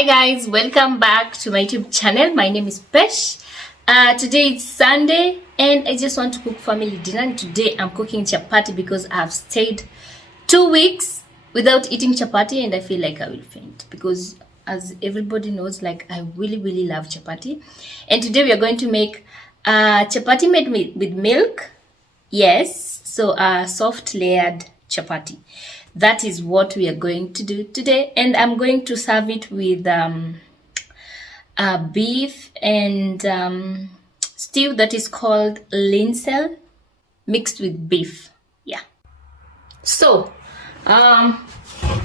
Hi guys, welcome back to my YouTube channel. My name is Pesh. Today it's Sunday and I just want to cook family dinner, and today I'm cooking chapati because I've stayed 2 weeks without eating chapati and I feel like I will faint because, as everybody knows, like I really love chapati. And today we are going to make chapati made with milk. Yes, so a soft layered chapati. That is what we are going to do today, and I'm going to serve it with beef and stew that is called linseed mixed with beef. Yeah. So I'm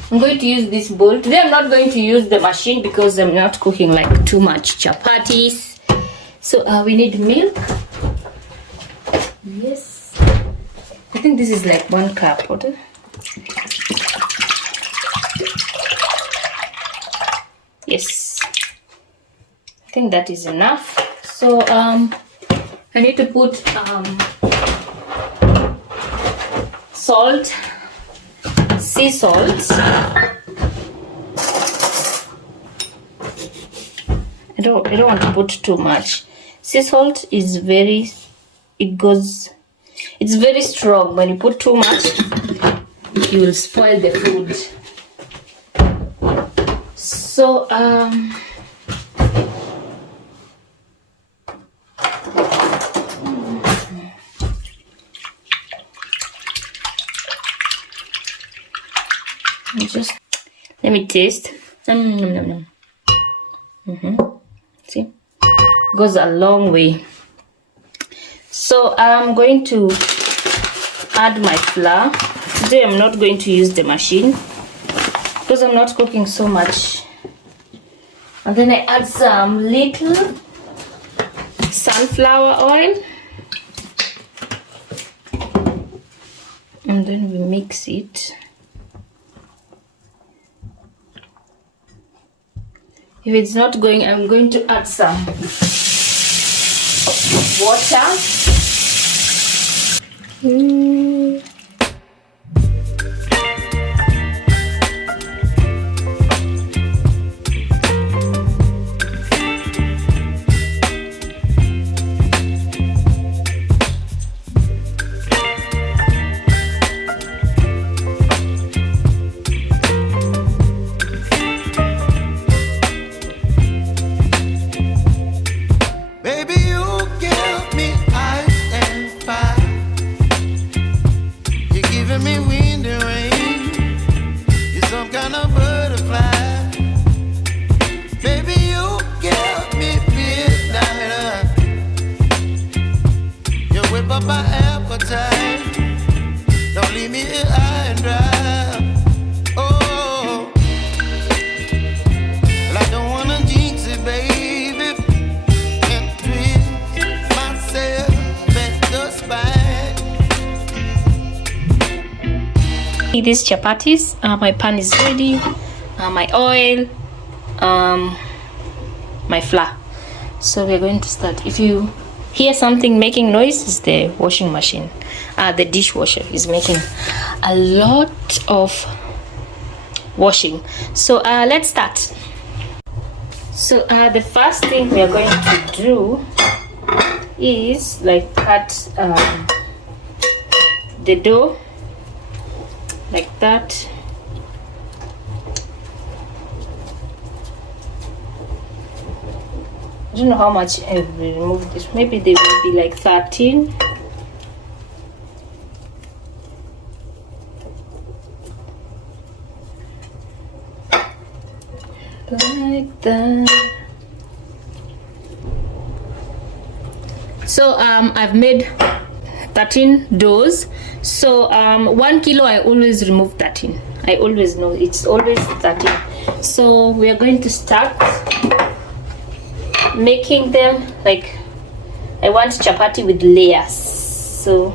going to use this bowl. Today I'm not going to use the machine because I'm not cooking like too much chapatis. So we need milk. Yes. I think this is like 1 cup, okay? Yes, I think that is enough. So I need to put salt, sea salt. I don't want to put too much. Sea salt is it's very strong. When you put too much, you will spoil the food. So just let me taste. See, goes a long way. So I'm going to add my flour. Today I'm not going to use the machine because I'm not cooking so much. And then I add some little sunflower oil. And then we mix it. If it's not going, I'm going to add some water. These chapatis, my pan is ready, my oil, my flour. So we're going to start. If you hear something making noise, it's the washing machine. The dishwasher is making a lot of washing. So let's start. So the first thing we are going to do is like cut the dough like that. I don't know how much I will remove this. Maybe they will be like 13. Like that. So I've made 13 doughs. So 1 kilo I always remove 13. I always know it's always 13. So we are going to start making them like I want chapati with layers. So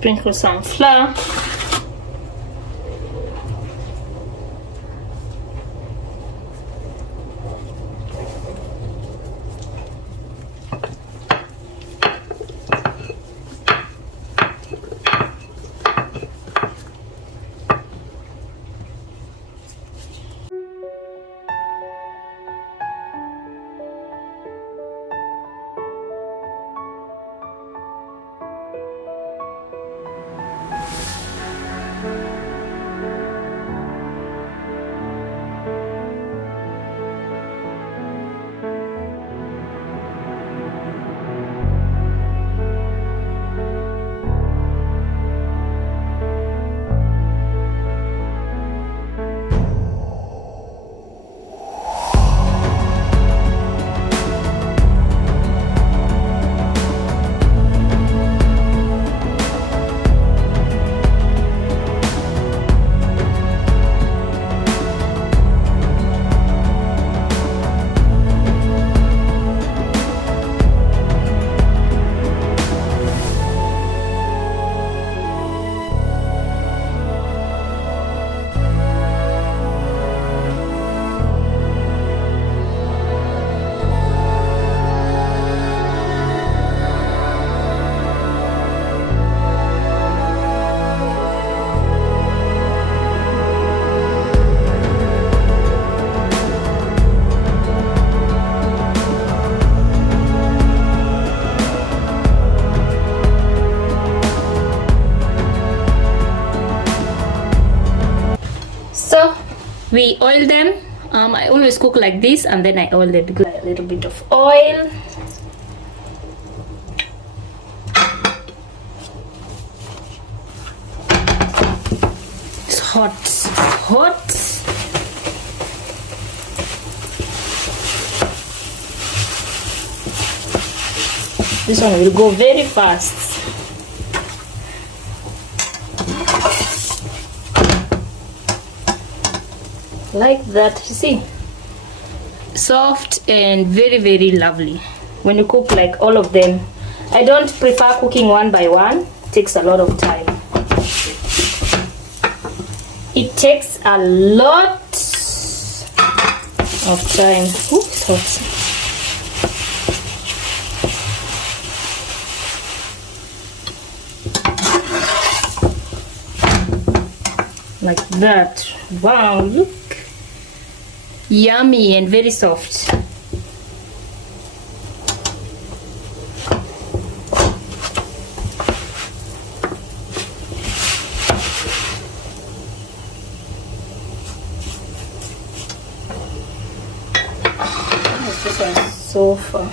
Sprinkle some flour. So we oil them. I always cook like this, and then I oil them with a little bit of oil. It's hot, hot. This one will go very fast. Like that, you see, soft and very, very lovely when you cook like all of them. I don't prefer cooking one by one. It takes a lot of time. It takes a lot of time. Oops, hot. Like that. Wow, look. Yummy and very soft. This one's so far.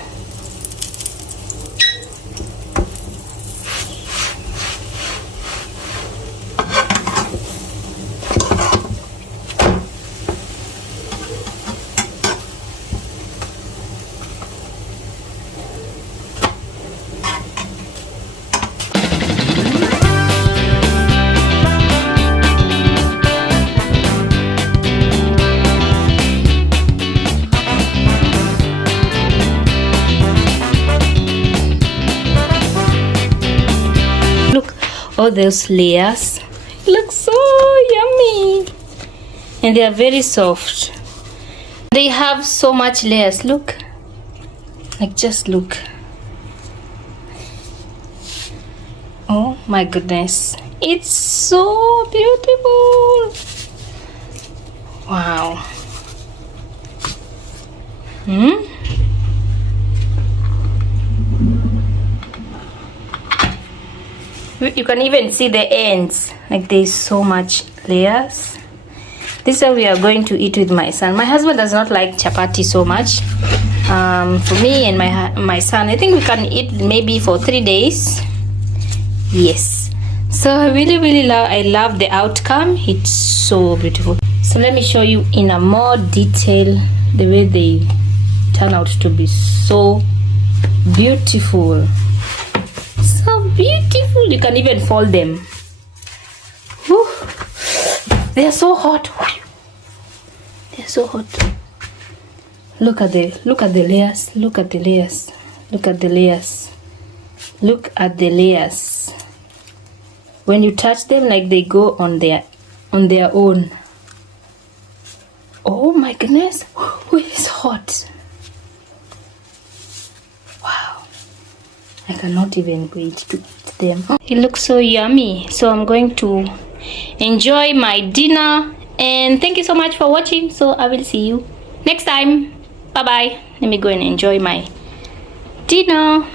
All those layers look so yummy, and they are very soft. They have so much layers. Look, like, just look. Oh my goodness, it's so beautiful. Wow. You can even see the ends, like there's so much layers. This is how we are going to eat with my son. My husband does not like chapati so much. For me and my son, I think we can eat maybe for 3 days. Yes. So I really love the outcome. It's so beautiful. So let me show you in a more detail the way they turn out to be so beautiful. So beautiful. You can even fold them. Whew. They are so hot. They are so hot. Look at the layers. Look at the layers. Look at the layers. Look at the layers. when you touch them, like they go on their own. Oh my goodness. Oh, it's hot. Wow. I cannot even wait to eat them. It looks so yummy. So I'm going to enjoy my dinner. And thank you so much for watching. So I will see you next time. Bye bye. Let me go and enjoy my dinner.